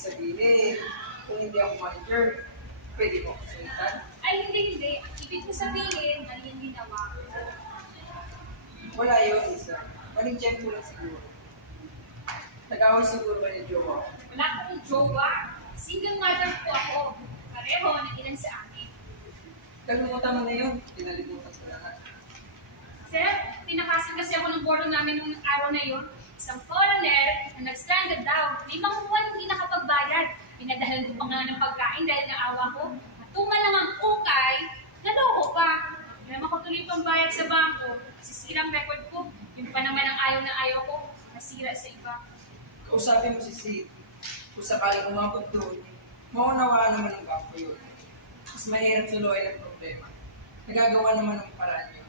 sabihin, kung hindi ako manager, pwede mo ako salitan? Ay, hindi. Ibig ko sabihin, mali yung ginawa ko. Wala yun, Isa. Maling tiyempo lang siguro. Nag-away siguro ba ni jowa? Wala akong jowa. Single mother po ako. Pareho na ilan sa akin. Kalimutan mo na yun. Pinalimutan sa lahat. Sir, tinakasan kasi ako ng board namin nung araw na yun. Isang foreigner na nag-stranded daw. 5 buwan hindi nakapagbayad. Pinadahal ko pa nga ng pagkain dahil naawa ko. Matunga lang ang ukay, naloko pa. Hindi naman ko tuloy pang bayad sa bangko. Sisirang record ko. Yung pa naman ang ayaw na ayaw ko, nasira sa iba. Kausapin mo si Sid. Kung sakaling umabot doon, maunawaan naman ng bangko yun. Mas mahirap suluhin ang problema. Nagagawa naman ng paraan yun.